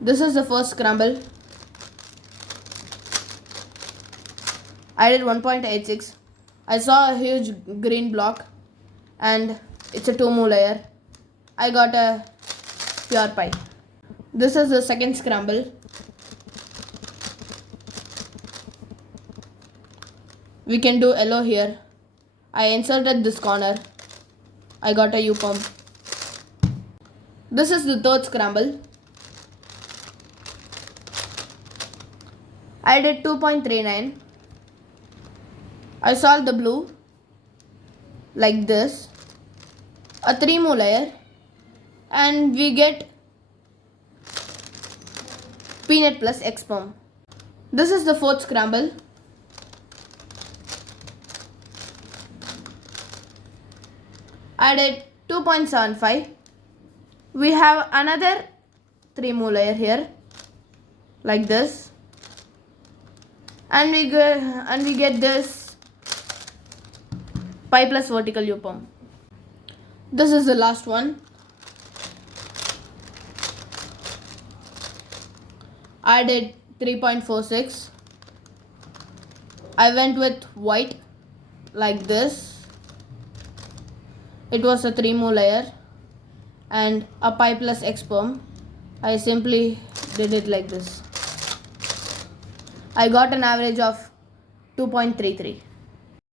This is the first scramble. I did 1.86. I saw a huge green block and it's a 2 move layer. I got a pure pie. This is the second scramble. We can do yellow here. I inserted this corner. I got a U pump. This is the third scramble. I did 2.39. I solved the blue like this, a 3 move layer, and we get peanut plus X pump. This is the fourth scramble. I did 2.75. We have another 3 move layer here like this, and we get this pi plus vertical U pump. This is the last one. I did 3.46. I went with white like this. It was a 3 move layer and a pi plus X pump. I simply did it like this. I got an average of 2.33.